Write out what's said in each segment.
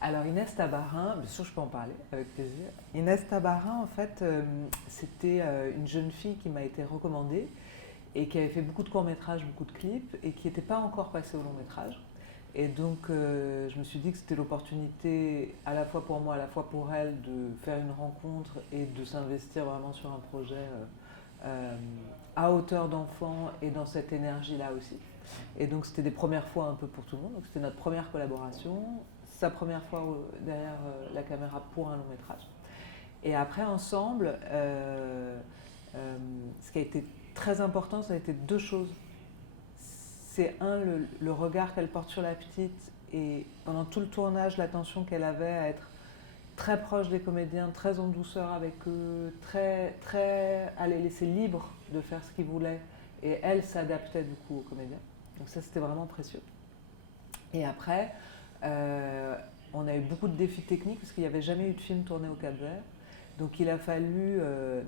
Alors Inès Tabarin, bien sûr je peux en parler avec plaisir. Inès Tabarin en fait c'était une jeune fille qui m'a été recommandée et qui avait fait beaucoup de courts-métrages, beaucoup de clips et qui n'était pas encore passée au long-métrage. Et donc je me suis dit que c'était l'opportunité à la fois pour moi, à la fois pour elle de faire une rencontre et de s'investir vraiment sur un projet euh, à hauteur d'enfant et dans cette énergie-là aussi. Et donc c'était des premières fois un peu pour tout le monde. Donc c'était notre première collaboration, sa première fois derrière la caméra pour un long métrage. Et après ensemble, ce qui a été très important, ça a été deux choses. C'est un, le regard qu'elle porte sur la petite et pendant tout le tournage, l'attention qu'elle avait à être très proche des comédiens, très en douceur avec eux, très à les laisser libres de faire ce qu'ils voulaient. Et elle s'adaptait du coup aux comédiens. Donc ça, c'était vraiment précieux. Et après, euh, on a eu beaucoup de défis techniques parce qu'il n'y avait jamais eu de film tourné au Cap-Vert. Donc il a fallu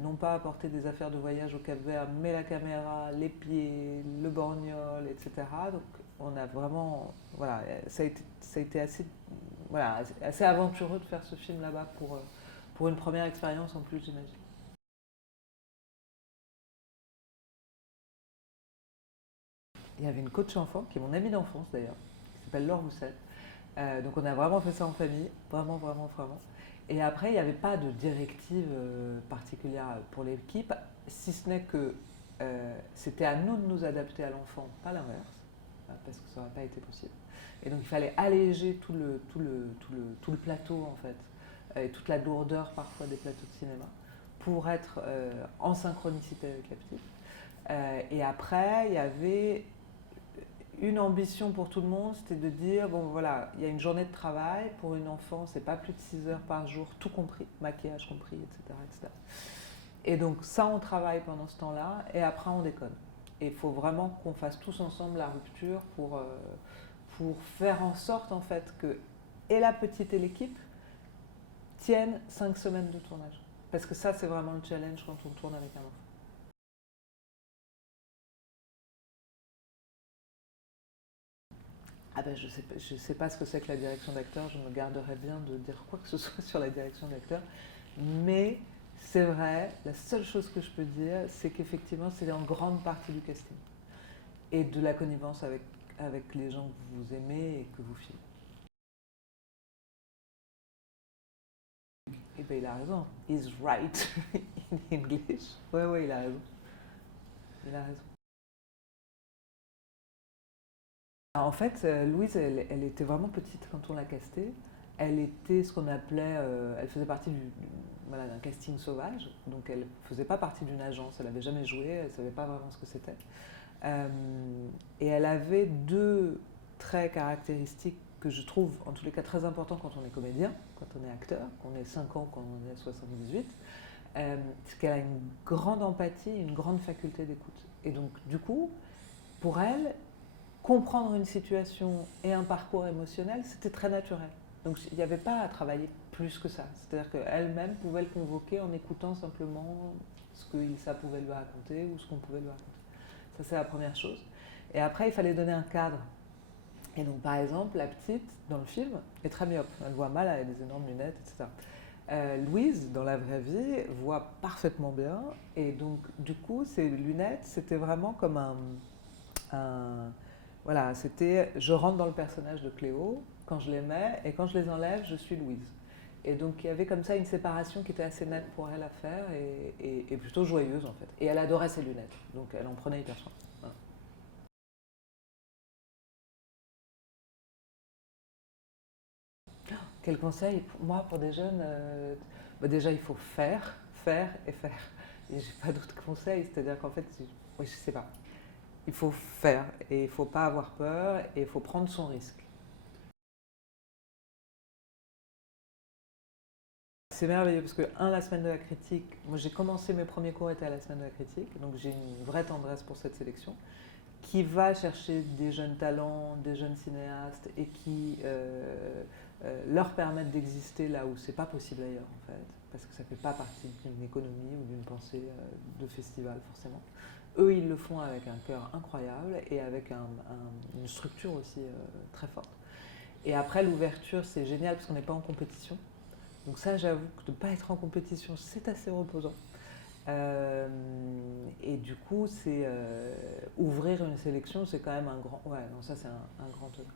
non pas apporter des affaires de voyage au Cap-Vert, mais la caméra, les pieds, le borgnole, etc. Donc on a vraiment, voilà, ça a été assez, voilà, assez aventureux de faire ce film là-bas pour une première expérience en plus, j'imagine. Il y avait une coach enfant, qui est mon amie d'enfance d'ailleurs, qui s'appelle Laure Roussel. Donc on a vraiment fait ça en famille, vraiment, vraiment, vraiment. Et après, il n'y avait pas de directive particulière pour l'équipe, si ce n'est que c'était à nous de nous adapter à l'enfant, pas l'inverse, parce que ça n'aurait pas été possible. Et donc il fallait alléger tout le plateau en fait, et toute la lourdeur parfois des plateaux de cinéma, pour être en synchronicité avec la petite. Et après, il y avait une ambition pour tout le monde, c'était de dire, bon voilà, il y a une journée de travail, pour une enfant, c'est pas plus de 6 heures par jour, tout compris, maquillage compris, etc. etc. Et donc ça, on travaille pendant ce temps-là, et après, on déconne. Et il faut vraiment qu'on fasse tous ensemble la rupture pour faire en sorte, en fait, que et la petite et l'équipe tiennent 5 semaines de tournage. Parce que ça, c'est vraiment le challenge quand on tourne avec un enfant. Ah ben je sais pas ce que c'est que la direction d'acteur, je me garderais bien de dire quoi que ce soit sur la direction d'acteur, mais c'est vrai, la seule chose que je peux dire, c'est qu'effectivement c'est en grande partie du casting et de la connivence avec les gens que vous aimez et que vous filmez. Et ben il a raison, he's right in English. Ouais, ouais, il a raison, il a raison. En fait, Louise, elle était vraiment petite quand on l'a castée. Elle était ce qu'on appelait, elle faisait partie voilà, d'un casting sauvage, donc elle faisait pas partie d'une agence, elle n'avait jamais joué, elle savait pas vraiment ce que c'était. Euh, et elle avait deux traits caractéristiques que je trouve en tous les cas très importants quand on est comédien, quand on est acteur, qu'on ait 5 ans, quand on est 78, c'est qu'elle a une grande empathie, une grande faculté d'écoute. Et donc du coup, pour elle, comprendre une situation et un parcours émotionnel, c'était très naturel. Donc il n'y avait pas à travailler plus que ça. C'est-à-dire qu'elle-même pouvait le convoquer en écoutant simplement ce que ça pouvait lui raconter ou ce qu'on pouvait lui raconter. Ça, c'est la première chose. Et après, il fallait donner un cadre. Et donc, par exemple, la petite, dans le film, est très myope. Elle voit mal, elle a des énormes lunettes, etc. Louise, dans la vraie vie, voit parfaitement bien. Et donc, du coup, ces lunettes, c'était vraiment comme un, voilà, c'était je rentre dans le personnage de Cléo quand je les mets et quand je les enlève, je suis Louise. Et donc il y avait comme ça une séparation qui était assez nette pour elle à faire et plutôt joyeuse en fait. Et elle adorait ses lunettes, donc elle en prenait hyper soin. Voilà. Quel conseil moi pour des jeunes bah déjà il faut faire, faire et faire. Et j'ai pas d'autres conseils, c'est-à-dire qu'en fait, oui, je sais pas. Il faut faire et il faut pas avoir peur et il faut prendre son risque. C'est merveilleux parce que, un, la semaine de la critique, moi j'ai commencé mes premiers cours étaient à la semaine de la critique, donc j'ai une vraie tendresse pour cette sélection, qui va chercher des jeunes talents, des jeunes cinéastes et qui leur permettent d'exister là où c'est pas possible ailleurs en fait, parce que ça fait pas partie d'une économie ou d'une pensée de festival forcément. Eux, ils le font avec un cœur incroyable et avec une structure aussi très forte. Et après, l'ouverture, c'est génial parce qu'on n'est pas en compétition. Donc ça, j'avoue que de ne pas être en compétition, c'est assez reposant. Euh, et du coup, c'est ouvrir une sélection, c'est quand même un grand. Ouais, non, ça c'est un grand truc.